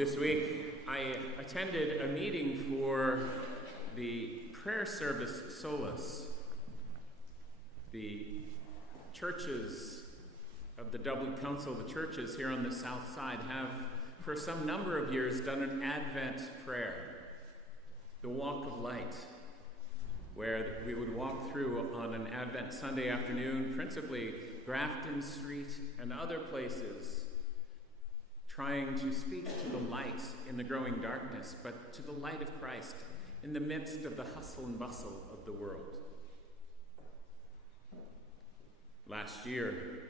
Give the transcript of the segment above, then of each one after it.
This week, I attended a meeting for the prayer service Solace. The churches of the Dublin Council of the Churches here on the south side have, for some number of years, done an Advent prayer, the Walk of Light, where we would walk through on an Advent Sunday afternoon, principally Grafton Street and other places, trying to speak to the light in the growing darkness, but to the light of Christ in the midst of the hustle and bustle of the world. Last year,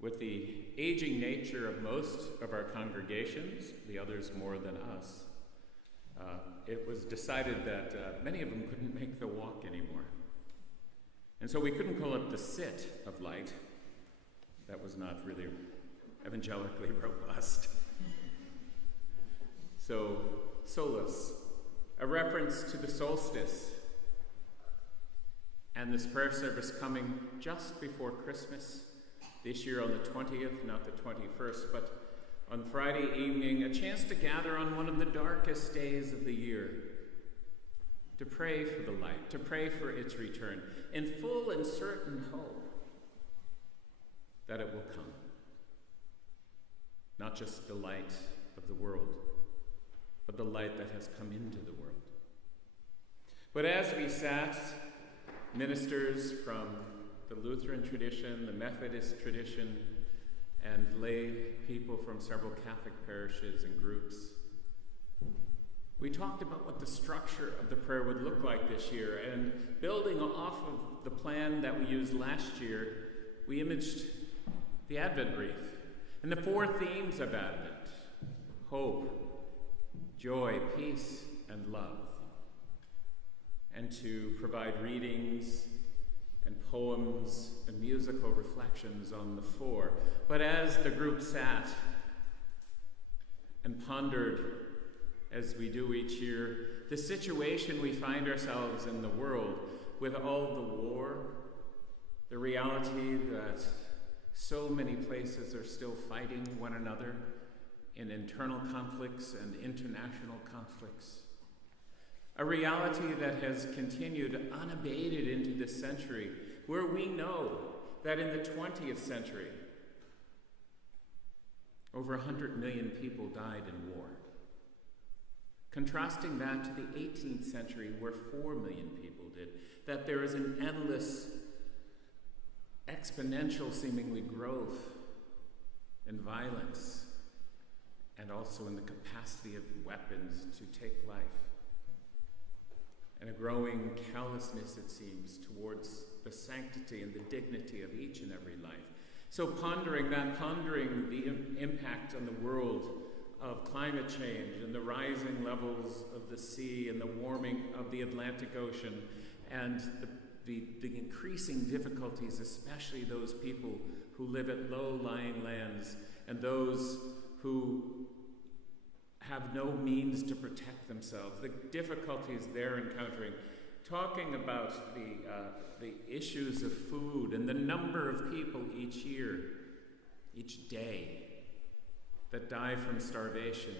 with the aging nature of most of our congregations, the others more than us, it was decided that many of them couldn't make the walk anymore. And so we couldn't call it the sit of light. That was not really evangelically robust. So, Solace, a reference to the solstice, and this prayer service coming just before Christmas, this year on the 20th, not the 21st, but on Friday evening, a chance to gather on one of the darkest days of the year, to pray for the light, to pray for its return, in full and certain hope that it will come. Not just the light of the world, but the light that has come into the world. But as we sat, ministers from the Lutheran tradition, the Methodist tradition, and lay people from several Catholic parishes and groups, we talked about what the structure of the prayer would look like this year. And building off of the plan that we used last year, we imaged the Advent wreath and the four themes of Advent: hope, joy, peace, and love. And to provide readings and poems and musical reflections on the four. But as the group sat and pondered, as we do each year, the situation we find ourselves in the world, with all the war, the reality that so many places are still fighting one another in internal conflicts and international conflicts, a reality that has continued unabated into this century, where we know that in the 20th century, over 100 million people died in war. Contrasting that to the 18th century, where 4 million people did, that there is an endless, exponential, seemingly, growth in violence, and also in the capacity of weapons to take life, and a growing callousness, it seems, towards the sanctity and the dignity of each and every life. So pondering that, pondering the impact on the world of climate change and the rising levels of the sea and the warming of the Atlantic Ocean, and the increasing difficulties, especially those people who live at low-lying lands and those who have no means to protect themselves, the difficulties they're encountering, talking about the issues of food and the number of people each year, each day, that die from starvation,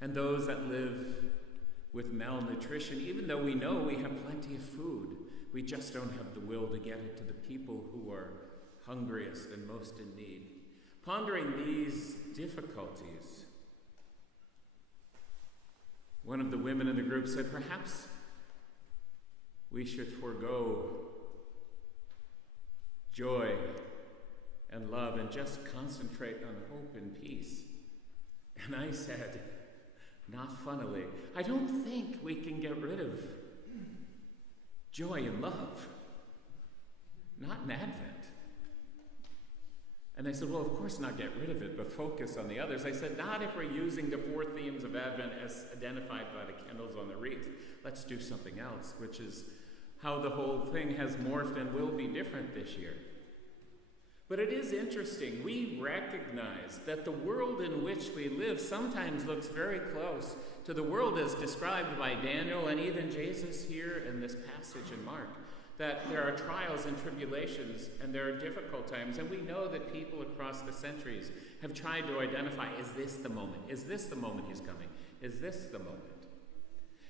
and those that live with malnutrition, even though we know we have plenty of food. We just don't have the will to get it to the people who are hungriest and most in need. Pondering these difficulties, one of the women in the group said, perhaps we should forego joy and love and just concentrate on hope and peace. And I said, not funnily, I don't think we can get rid of joy and love. Not in Advent. And they said, well, of course not get rid of it, but focus on the others. I said, not if we're using the four themes of Advent as identified by the candles on the wreath. Let's do something else, which is how the whole thing has morphed and will be different this year. But it is interesting. We recognize that the world in which we live sometimes looks very close to the world as described by Daniel and even Jesus here in this passage in Mark. that there are trials and tribulations and there are difficult times, and we know that people across the centuries have tried to identify, is this the moment? Is this the moment he's coming? Is this the moment?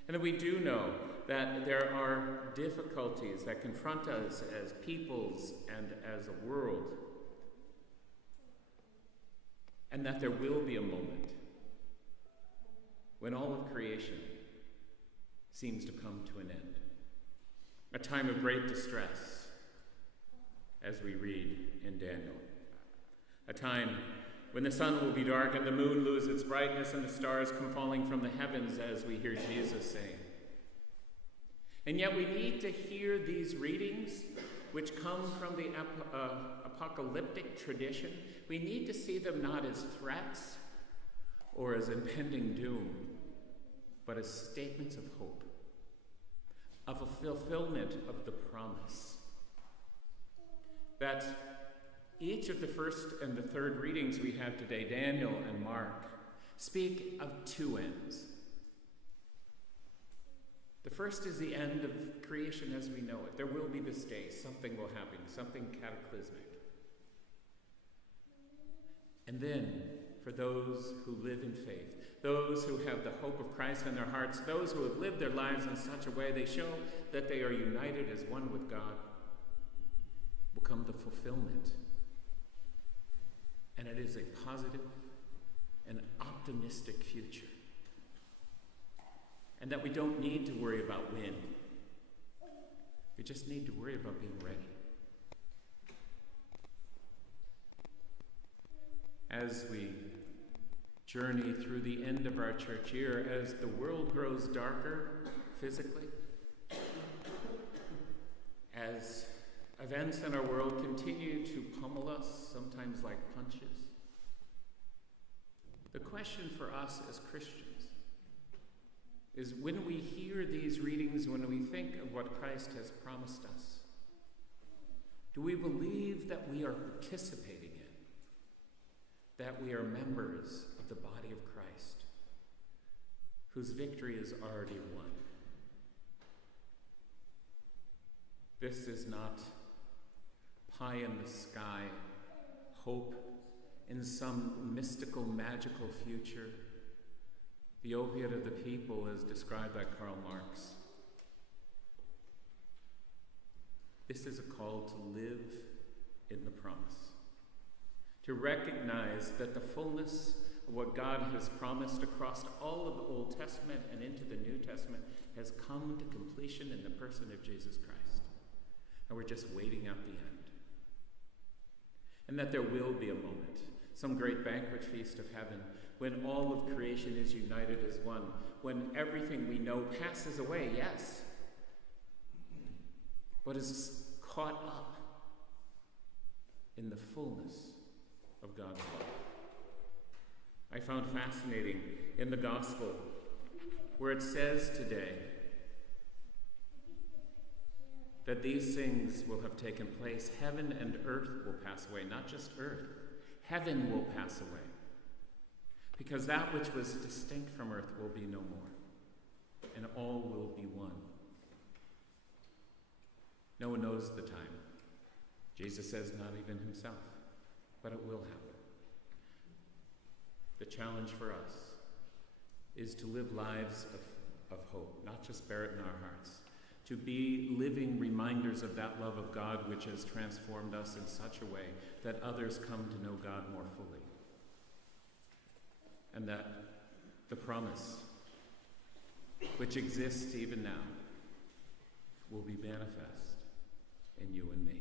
And that we do know that there are difficulties that confront us as peoples and as a world, and that there will be a moment when all of creation seems to come to an end. A time of great distress, as we read in Daniel. A time when the sun will be dark and the moon lose its brightness and the stars come falling from the heavens, as we hear Jesus saying. And yet we need to hear these readings, which come from the apocalyptic tradition. We need to see them not as threats or as impending doom, but as statements of hope, of a fulfillment of the promise. That each of the first and the third readings we have today, Daniel and Mark, speak of two ends. The first is the end of creation as we know it. There will be this day, something will happen, something cataclysmic. And then, for those who live in faith, those who have the hope of Christ in their hearts, those who have lived their lives in such a way they show that they are united as one with God, will come the fulfillment. And it is a positive and optimistic future. And that we don't need to worry about when. We just need to worry about being ready. As we journey through the end of our church year, as the world grows darker physically, as events in our world continue to pummel us, sometimes like punches, the question for us as Christians is, when we hear these readings, when we think of what Christ has promised us, do we believe that we are participating in, that we are members of the body of Christ, whose victory is already won? This is not pie in the sky hope in some mystical, magical future, the opiate of the people as described by Karl Marx. This is a call to live in the promise, to recognize that the fullness of what God has promised across all of the Old Testament and into the New Testament has come to completion in the person of Jesus Christ. And we're just waiting out the end. And that there will be a moment, some great banquet feast of heaven, when all of creation is united as one, when everything we know passes away, yes, but is caught up in the fullness of God's love. I found fascinating in the gospel where it says today that these things will have taken place. Heaven and earth will pass away, not just earth. Heaven will pass away, because that which was distinct from earth will be no more, and all will be one. No one knows the time. Jesus says not even himself, but it will happen. The challenge for us is to live lives of hope, not just bear it in our hearts, to be living reminders of that love of God which has transformed us in such a way that others come to know God more fully. And that the promise, which exists even now, will be manifest in you and me.